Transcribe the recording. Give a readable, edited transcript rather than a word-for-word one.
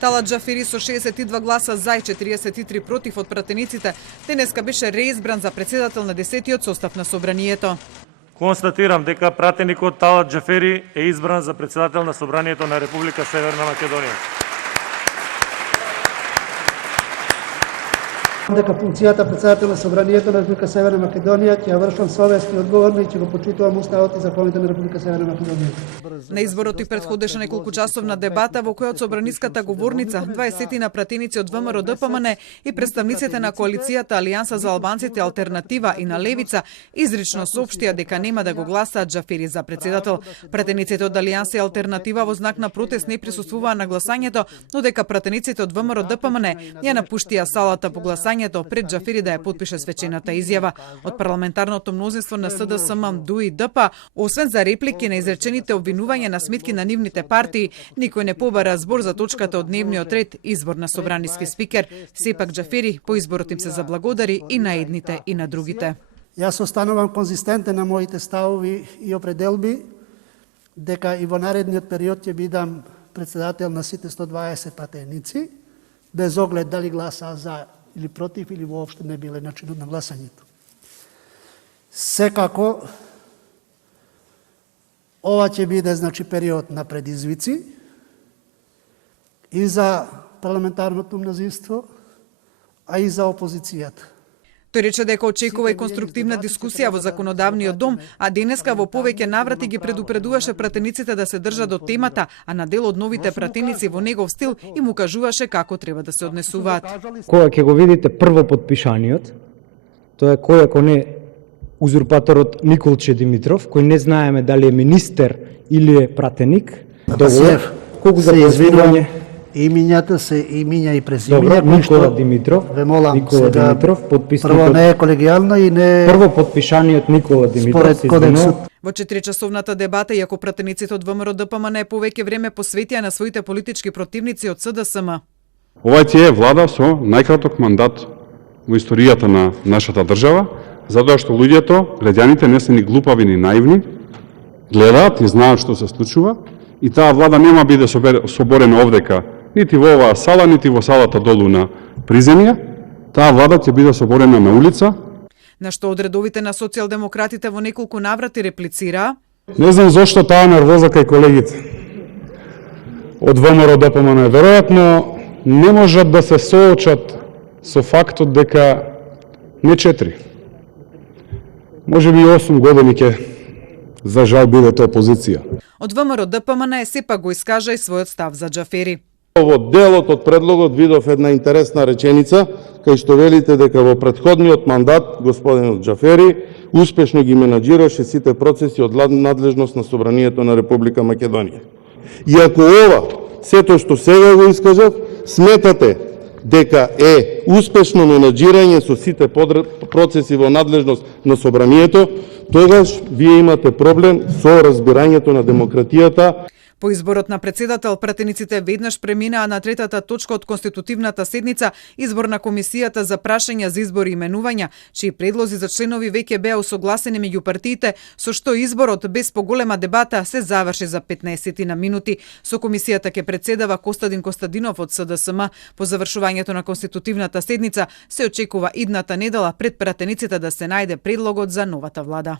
Талат Џафери со 62 гласа за и 43 против од пратениците денеска беше реизбран за председател на 10-тиот состав на собранието. Констатирам дека пратеникот Талат Џафери е избран за председател на собранието на Република Северна Македонија. Дека функцијата председател на собранието на Република Северна Македонија ќе ја вршам совесно и одговорно и ќе го почитувам уставот и законите на Република Северна Македонија. На изборот и претходеше неколку часовна дебата во која од собраниската говорница 20 на пратеници од ВМРО ДПМН и представниците на коалицијата Алијанса за албанците Алтернатива и на Левица изрично соопштија дека нема да го гласаат Џафери за председател. Пратениците од Алијанса и Алтернатива во знак на протест не присуствуваа на гласањето, но дека пратениците од ВМРО ДПМН ја напуштија салата по гласањето пред Џафери да ја потпише свечената изјава. Од парламентарното мнозинство на СДСМ, ДУ и ДП, освен за реплики на изречените обвинувања на сметки на нивните партии, никој не побара збор за точката од дневниот ред избор на собраниски спикер. Сепак Џафери по изборот им се заблагодари и на едните и на другите. Јас останувам конзистентен на моите ставови и определби дека и во наредниот период ќе бидам председател на сите 120 пратеници, без оглед дали гласаа за или против, или воопште не биле начинот на гласањето. Секако, ова ќе биде период на предизвици и за парламентарното мнозинство, а и за опозицијата. Тој рече дека очекува и конструктивна дискусија во законодавниот дом, а денеска во повеќе наврати ги предупредуваше пратениците да се држат до темата, а на дел од новите пратеници во негов стил им укажуваше како треба да се однесуваат. Кога ќе го видите прво подпишаниот, тоа е кој ако не узурпаторот Николче Димитров, кој не знаеме дали е министер или е пратеник. Договор, колку за извинување? Имињата се имиња и презимиња. Добро, Никола Димитров. Ве молам Никола Димитров, подписник. Прво не е колегијално и не прво подпишаниот Никола Димитров. Во 4-часовната дебата, иако пратениците од ВМРО ДПМН повеќе време посветија на своите политички противници од СДСМ. Ова е влада со најкраток мандат во историјата на нашата држава, затоа што луѓето, граѓаните не се ни глупави ни наивни, гледаат и знаат што се случува и таа влада нема биде соборена овдека нити во оваа сала, нити во салата долу на приземја. Таа влада ќе биде соборена на улица. На што одредовите на социјалдемократите во неколку наврати реплицира: Не знам зошто таа нервоза кај колегите од ВМРО ДПМН. Веројатно не можат да се соочат со фактот дека не 4, може би 8 години ќе за жал бидете опозиција. Од ВМРО ДПМН сепак го искажа и својот став за Џафери. Во делот од предлогот видов една интересна реченица, кај што велите дека во претходниот мандат господинот Џафери успешно ги менаџираше сите процеси од надлежност на Собранието на Република Македонија. И ако ова, сето што сега го искажав, сметате дека е успешно менаџирање со сите процеси во надлежност на Собранието, тогаш вие имате проблем со разбирањето на демократијата. По изборот на председател, пратениците веднаш преминаа на третата точка од конститутивната седница, избор на комисијата за прашања за избор и именувања, чии предлози за членови веќе беа усогласени меѓу партиите, со што изборот без поголема дебата се заврши за 15 на минути. Со комисијата ќе председава Костадин Костадинов од СДСМ. По завршувањето на конститутивната седница се очекува идната недела пред пратениците да се најде предлогот за новата влада.